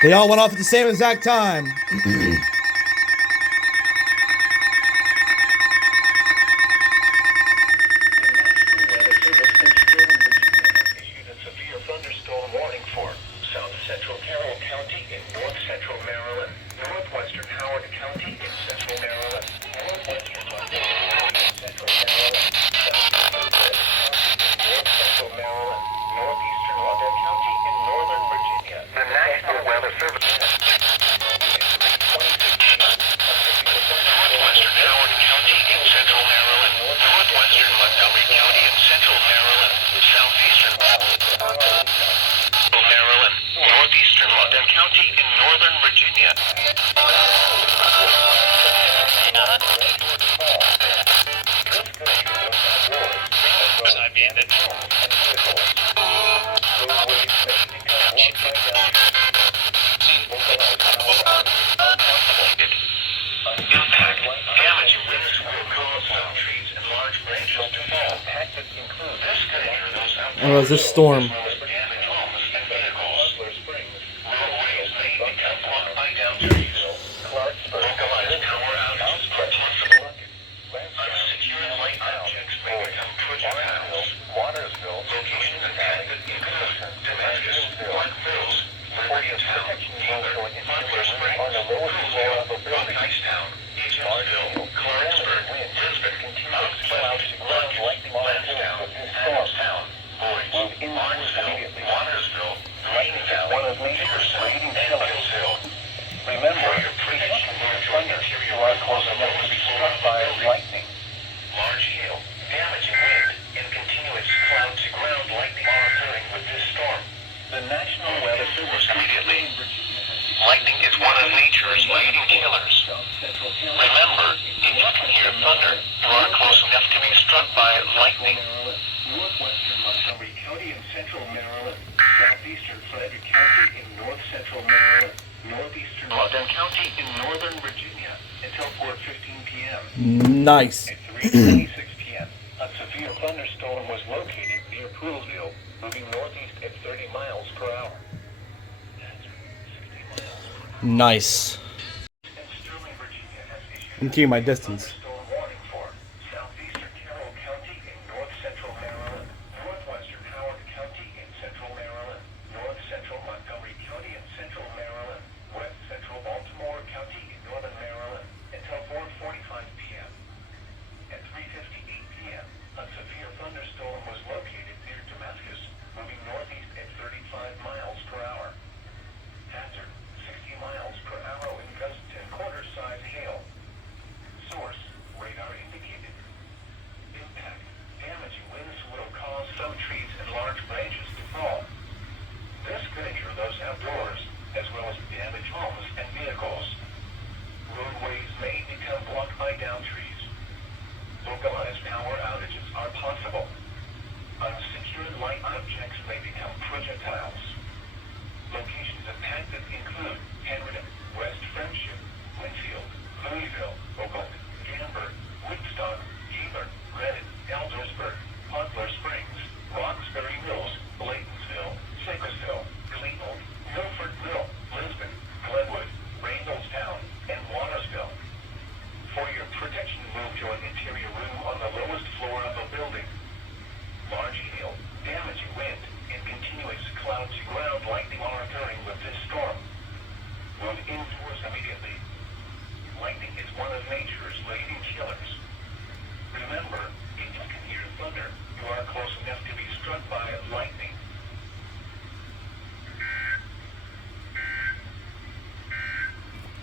They all went off at the same exact time. It was this storm. Lightning is one of nature's leading killers. Remember, if you can hear thunder, you are close enough to be struck by lightning. Northwestern Montgomery County in central Maryland, southeastern Frederick County in north central Maryland, northeastern London County in northern Virginia until 4:15 p.m. Nice. At 3:26 p.m., a severe thunderstorm was located near Poolsville, moving northeast at 30 miles per hour. Nice. I'm keeping my distance.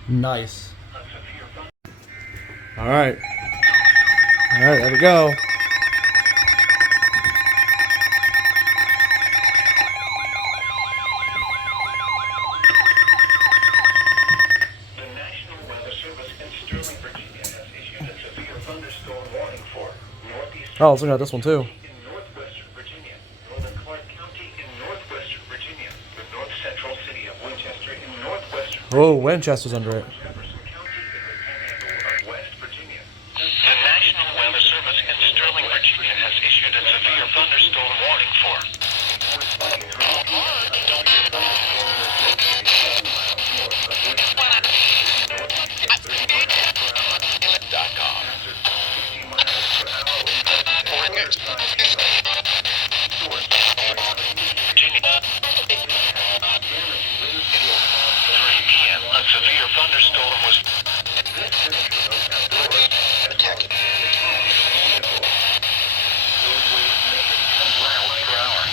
Nice. All right. There we go. The National Weather Service in Sterling, Virginia has issued a severe thunderstorm warning for northeastern. Oh, I was looking at this one too. In northwestern Virginia, northern Clark County in northwestern Virginia, the north central city of Winchester in northwestern. Oh, Winchester's under it. Jefferson County in the panhandle of West Virginia. The National Weather Service in Sterling, Virginia has issued a severe thunderstorm warning for. severe thunderstorm was detected. Miles per hour.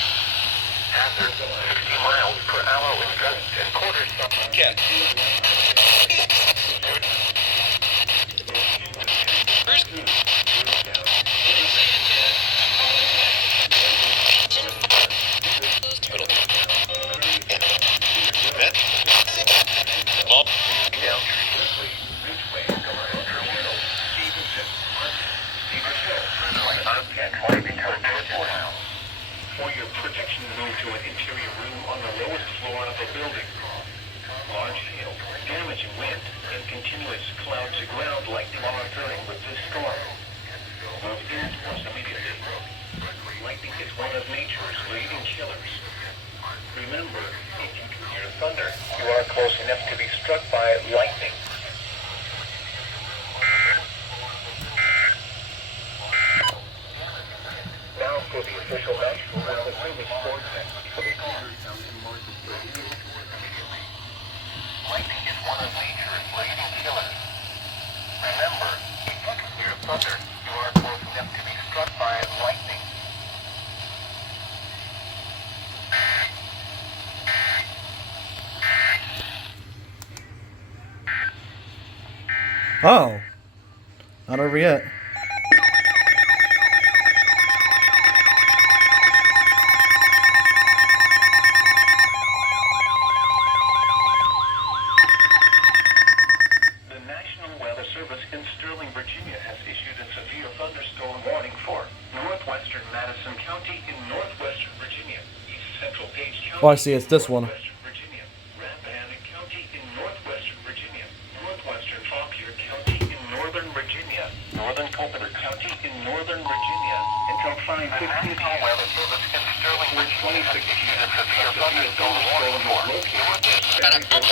Hazard 60 miles per hour with gusts and quarter second. Cat. For your protection, move to an interior room on the lowest floor of a building. Large hail, damage and wind, and continuous cloud-to-ground lightning are occurring with this storm. Move indoors immediately. Lightning is one of nature's leading killers. Remember, if you can hear thunder, you are close enough to be struck by lightning. Now for the official National Weather Service forecast for the lightning is one of nature's leading killers. Remember, if you can hear thunder, you are close enough to be struck by lightning. Oh. Not over yet. The National Weather Service in Sterling, Virginia has issued a severe thunderstorm warning for northwestern Madison County in northwestern Virginia, east central Page County. Oh, I see. It's this one. Northwestern Virginia, Rappahannock County in northwestern Virginia, northwestern Fauquier County in northern Virginia, northern Culpeper County in northern Virginia, until 5:15 p.m. The National Weather Service in Sterling, Virginia has issued a severe thunderstorm warning for northwestern 14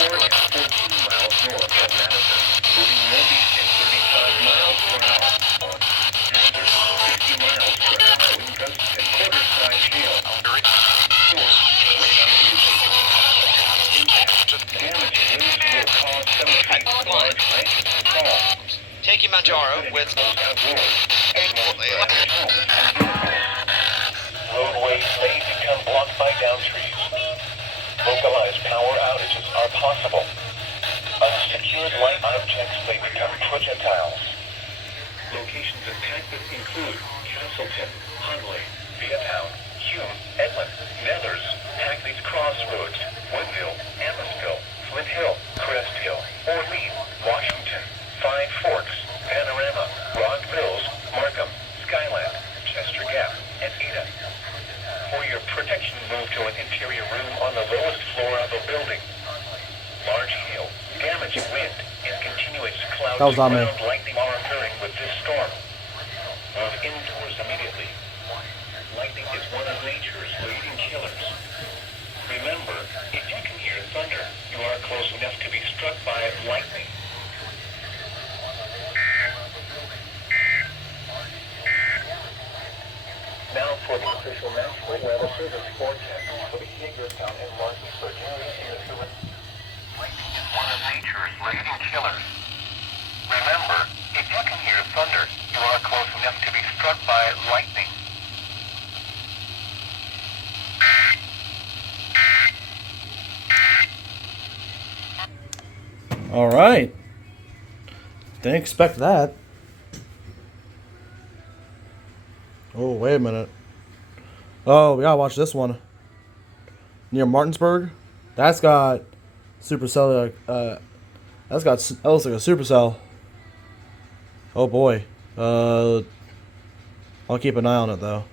miles north of Madison, moving northeast at 35 miles per hour. Hazard 50 miles per hour with gusts and quarter-size hail. Source, damage and winds will cause some kind of large branches to fall. Take your Manjaro with Roadways may become blocked by down trees. Localized power outages are possible. Unsecured light objects may become projectiles. Locations impacted include Castleton, Hunley, Vietown, Hume, Edmond, Nethers, Hackney's Crossroads, Woodville, Amosville, Flint Hill, Crest Hill, Orlean, Washington, Five Forks, Panorama, Rock Mills, Markham, Skyland, Chester Gap, and Ada. For your protection, move to an interior room on the lowest floor of a building. Large hail, damage and wind, and continuous That was on me. cloud-to-ground lightning are occurring with this storm. Move indoors immediately. Lightning is one of nature's leading killers. Remember, if you can hear thunder, you are close enough to be struck by lightning. Now for the official National Weather Service forecast for the Hagerstown and Martinsburg area in the Philippines. Lightning is one of nature's leading killers. Remember, if you can hear thunder, you are close enough to be struck by lightning. All right. Didn't expect that. Oh, wait a minute. Oh, we gotta watch this one. Near Martinsburg. That's got supercellular. That looks like a supercell. Oh boy. I'll keep an eye on it though.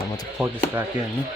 I'm going to plug this back in.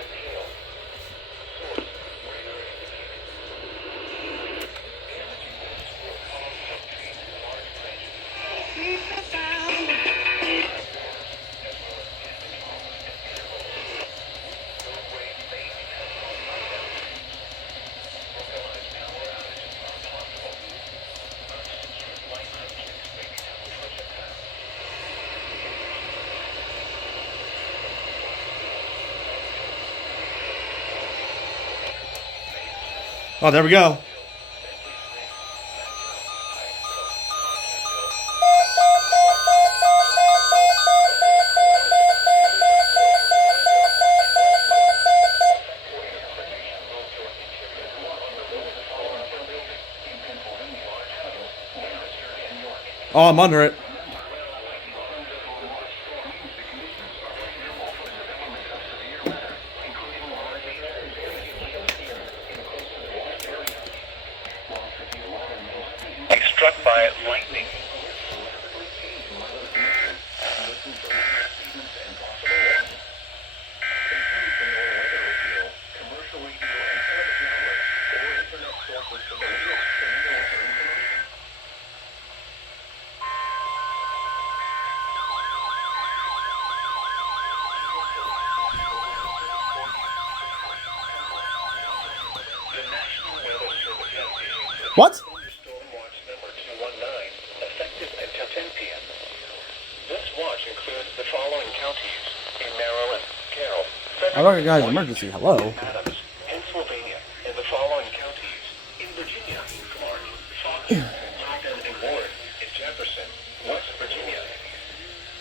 Oh, there we go. Oh, I'm under it. Struck by lightning. What? Storm watch number 219, effective until 10 p.m. This watch includes the following counties in Maryland: Carroll, I recognize emergency. Hello. Adams, Pennsylvania, and the following counties in Virginia: Clark, Fauquier, Loudon, and Ward, in Jefferson, West Virginia.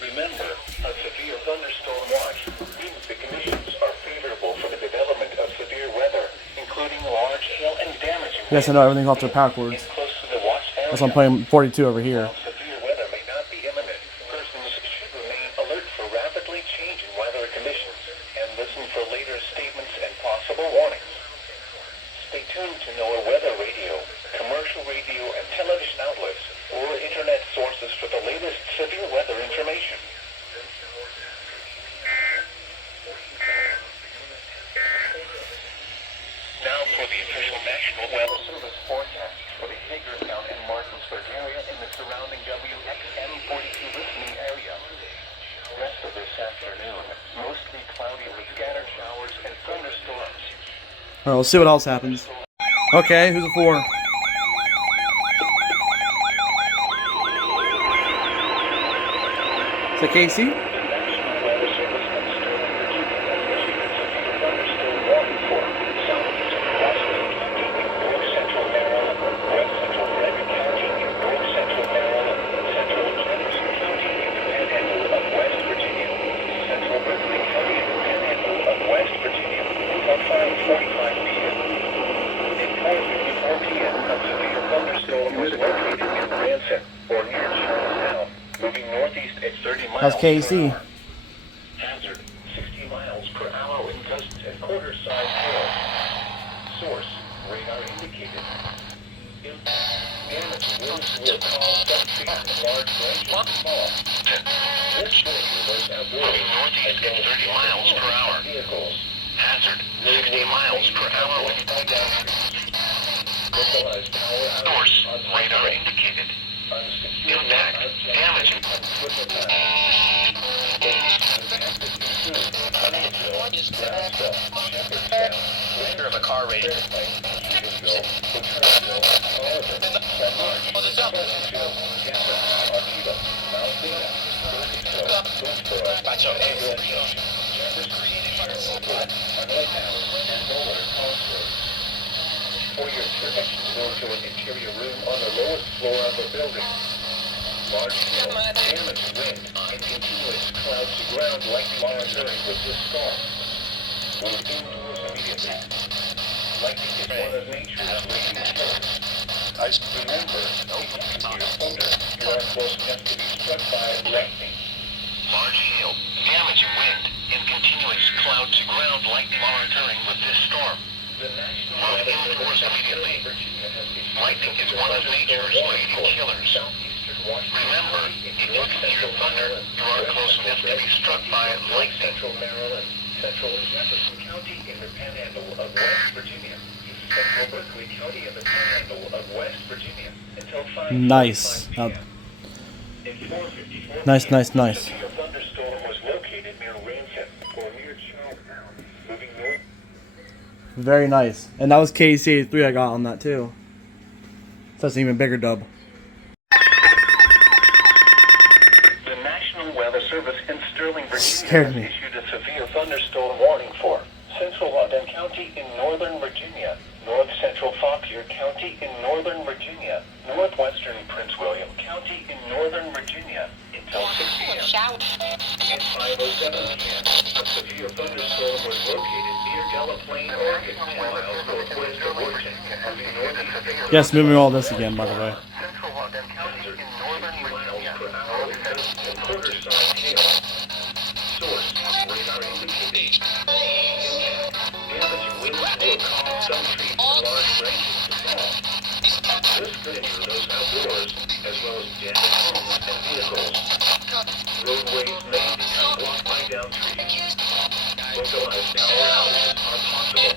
Remember, a severe thunderstorm watch means the conditions are favorable for the development of severe weather, including large hail and damage. Yes, I know everything's off their power cords. Close to the watch area. That's why I'm playing 42 over here. While severe weather may not be imminent, persons should remain alert for rapidly changing weather conditions and listen for later statements and possible warnings. Stay tuned to NOAA weather radio, commercial radio and television outlets, or internet sources for the latest severe weather information. Now for the official National Weather Service forecast for the Hagerstown and Martinsburg area and the surrounding WXM42 listening area. Rest of this afternoon, mostly cloudy with scattered showers and thunderstorms. Alright, let's see what else happens. Okay, who's it for? Is that Casey? The National Weather Service and Sterling, Virginia, has issued a severe thunderstorm warning for southeastern Washington County in north central Maryland, west central Frederick County in north central Maryland, central Jefferson County in the panhandle of West Virginia, central Berkeley County in the panhandle of West Virginia until 5:45 p.m. At 4:54 p.m., a severe thunderstorm was located in Branson or near Charlestown, moving northeast at 30 miles. That's KC. per hour. Hazard 60 miles per hour in gusts and quarter-size hail. Source radar indicated. Damage winds will cause some trees and large branches to fall. This storm was avoided northeast at 30 miles per hour. Vehicles. Hazard 60 miles per hour with localized power outage. Source radar indicated. Impact damage. Leader of a car race. For your protection, go to an interior room on the lowest floor of the building. Large hail, damage, wind, and continuous clouds to ground likely monitoring with this storm. Move indoors immediately. Lightning is one of nature's leading killers. Remember, if you can hear thunder, you are close enough to be struck by lightning. Large hail, damaging wind, and continuous cloud to ground likely monitoring with this storm. The National Weather Service immediately. Lightning is one of nature's leading killers. Remember, if you can hear thunder, you are close enough to be struck by lightning. Central Maryland, central Jefferson County in the Panhandle of West Virginia. East central Berkeley County in the Panhandle of West Virginia until 5:45 Nice. p.m. At 4:54 Nice, p.m., nice, nice. a severe thunderstorm was located near Ransom or near Charlestown, moving north. Very nice. And that was KC3 I got on that too. So that's an even bigger dub. The National Weather Service in Sterling, Virginia Scared has me. issued a severe thunderstorm warning for central London County in northern Virginia, north central Fauquier County in northern Virginia, northwestern Prince William County in northern Virginia until 6 p.m. At 5:07 p.m., a severe thunderstorm was located near Delaplane, Oregon, 10 miles northwest of Washington, moving northeast. Yes, moving all this again, by the way. Central London County in northern Virginia, north and quarter-size hail. Source, radar indicated. Damage winds will cause some trees and large branches to fall. This could injure those outdoors, as well as damage homes and vehicles. Roadways may become blocked by downed trees. Localized power outages are possible.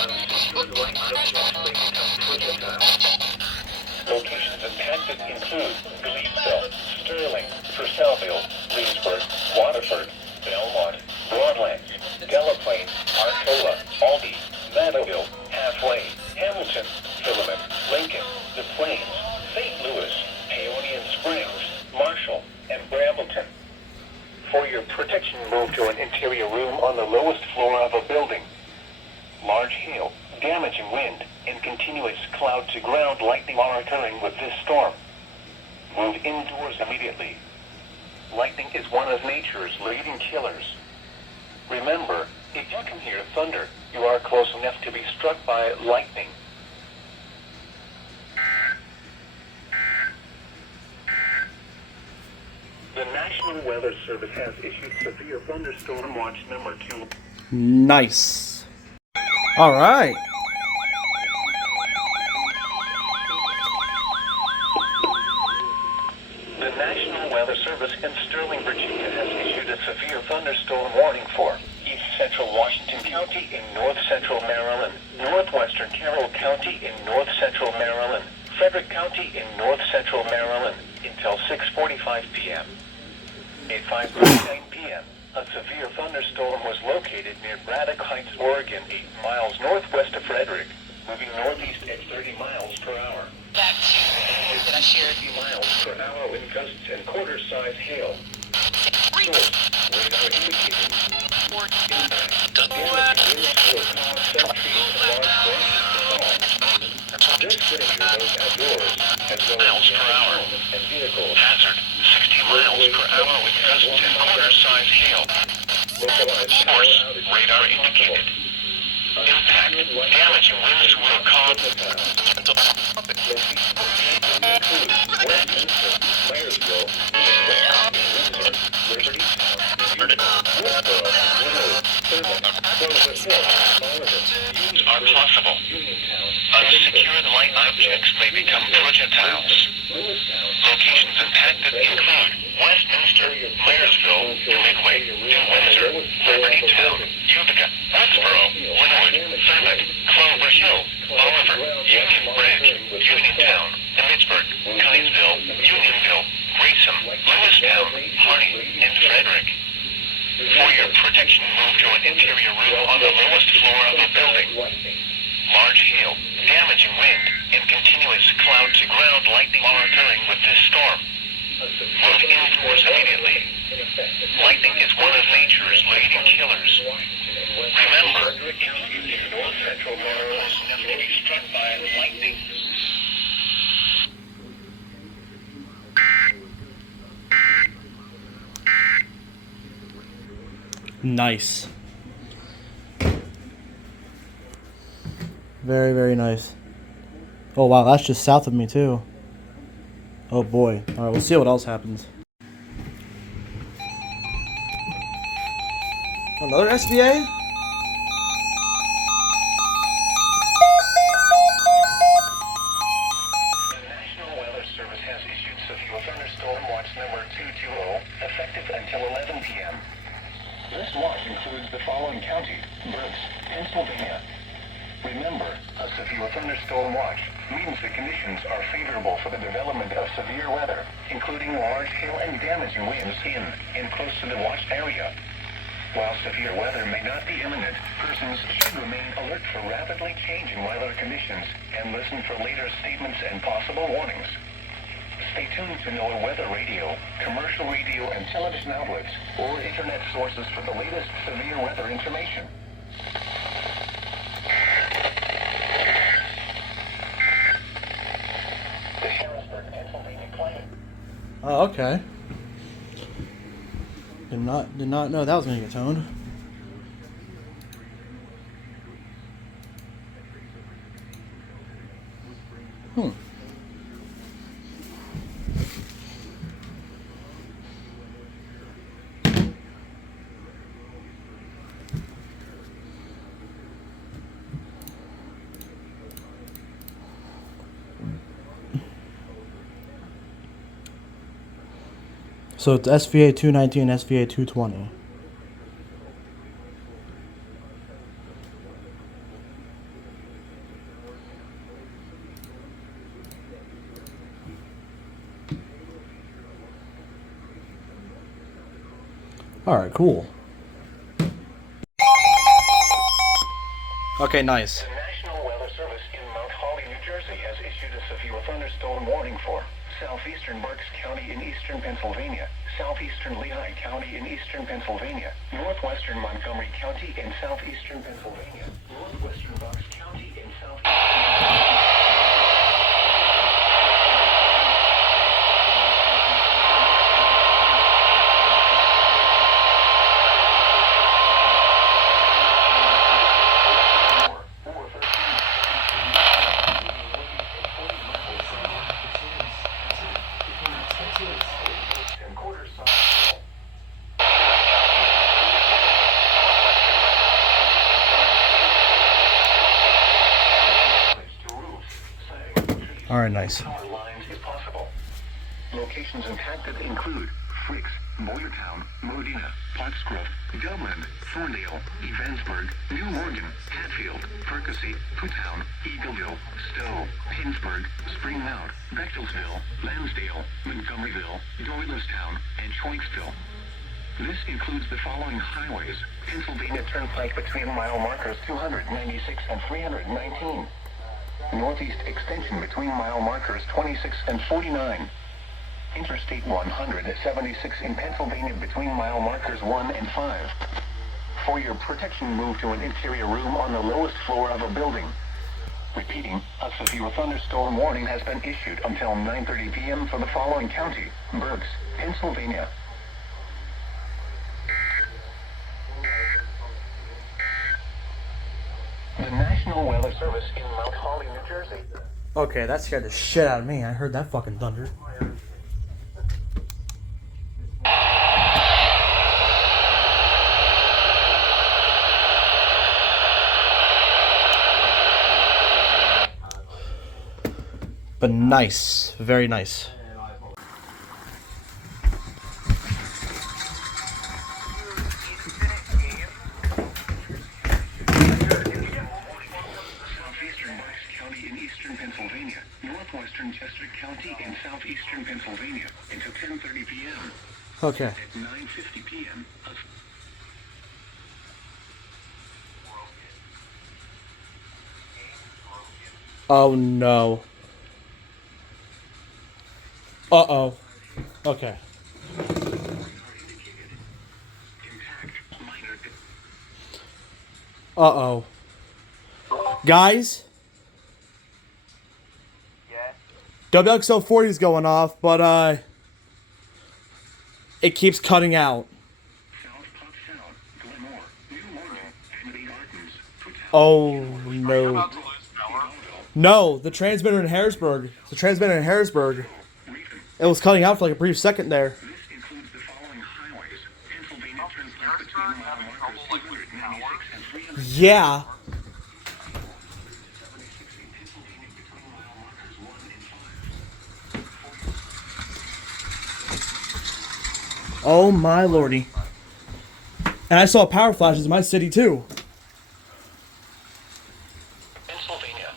Unsecured light objects may become projectiles. Locations impacted include Gleesville, Sterling, Purcellville, Leesburg, Waterford, Belmont, Broadlands, Delaplane, Arcola, Aldie, Meadowville, Halfway, Hamilton, Philemon, Lincoln, Des Plaines, St. Louis, Paonian Springs, Marshall, and Brambleton. For your protection, move to an interior room on the lowest floor of a building. Large hail, damaging wind, and continuous cloud-to-ground lightning are occurring with this storm. Move indoors immediately. Lightning is one of nature's leading killers. Remember, if you can hear thunder, you are close enough to be struck by lightning. The National Weather Service has issued severe thunderstorm watch number 2. Nice. Alright. The National Weather Service in Sterling, Virginia has issued a severe thunderstorm warning for east central Washington County in north central Maryland, northwestern Carroll County in north central Maryland, Frederick County in north central Maryland until 6:45 p.m. At 5:39 p.m., a severe thunderstorm was located near Braddock Heights, Oregon, 8 miles northwest of Frederick, moving northeast at 30 miles per hour. Back to the news that I shared. 50 miles per hour with gusts and quarter-size hail. Source, radar indicating. Impact, damage winds will cause some trees and large branches to fall. This could injure those outdoors, as well as homes and vehicles. Hazard, 60 miles per hour with gusts and quarter-size hail. Localized power Source, outages radar are indicated. possible. Impact, damaging winds will cause... Westminster, Myersville, Windsor, Libertytown, Woodsboro, Winwood, Thurman, Clover Hill, Oliver, are possible. Uniontown, Unsecured light objects may become projectiles. Lewistown, Locations impacted include Westminster, Myersville, Midway, New Windsor, Libertytown, Utica, Woodsboro, Winwood, Thurman, Clover Hill, Oliver, Union Bridge, Uniontown, Pittsburgh, Kinesville, Unionville, Grayson, Lewistown, Hardy, and Frederick. For your protection, move to an interior room on the lowest floor of a building. Large hail, damaging wind, and continuous cloud-to-ground lightning are occurring with this storm. Move indoors immediately. Lightning is one of nature's leading killers. Remember, if you hear north central Maryland enough to be struck by lightning. Nice. Very, very nice. Oh wow, that's just south of me too. Oh boy. Alright, we'll see what else happens. Another SBA? The National Weather Service has issued severe thunderstorm watch number 220, effective until 11 p.m. This next watch includes the following counties: Berks, Pennsylvania. Remember, a severe thunderstorm watch means the conditions are favorable for the development of severe weather, including large hail and damaging winds in and close to the watched area. While severe weather may not be imminent, persons should remain alert for rapidly changing weather conditions and listen for later statements and possible warnings. Stay tuned to NOAA weather radio, commercial radio and television outlets, or internet sources for the latest severe weather information. The Harrisburg, Pennsylvania climate. Oh, okay. Did not know that was gonna get toned. So it's SVA 219, SVA 220. Alright, cool. Okay, nice. The National Weather Service in Mount Holly, New Jersey has issued a severe thunderstorm warning for southeastern Berks County in eastern Pennsylvania, southeastern Lehigh County in eastern Pennsylvania, northwestern Montgomery County in southeastern Pennsylvania, northwestern Bucks County in southeastern Alright, nice. power lines if possible. Locations impacted include Fricks, Boyertown, Modena, Pottsgrove, Dublin, Thorndale, Evansburg, New Morgan, Hatfield, Percy, Putown, Eagleville, Stowe, Pittsburgh, Spring Mount, Bechtelsville, Lansdale, Montgomeryville, Doylestown, and Choicksville. This includes the following highways: Pennsylvania Turnpike between mile markers 296 and 319. Northeast extension between mile markers 26 and 49. Interstate 176 in Pennsylvania between mile markers 1 and 5. For your protection, move to an interior room on the lowest floor of a building. Repeating, a severe thunderstorm warning has been issued until 9:30 p.m. for the following county: Berks, Pennsylvania. The National Weather Service in Mount Holly, New Jersey. Okay, that scared the shit out of me. I heard that fucking thunder. But nice. Very nice. Northwestern Chester County in southeastern Pennsylvania until 10:30 p.m. Okay. At 9:50 p.m. Oh no. Uh-oh. Okay. Uh-oh. Guys? WXO40 is going off, but it keeps cutting out. Oh no. No, the transmitter in Harrisburg. The transmitter in Harrisburg. It was cutting out for like a brief second there. Yeah. Oh my lordy. And I saw power flashes in my city too. Pennsylvania.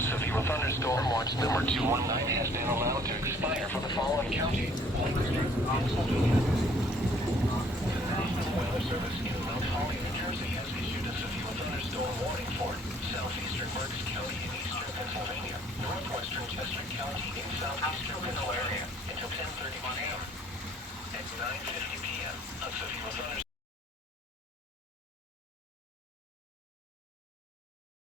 Severe thunderstorm watch number 219 has been allowed to expire for the following county.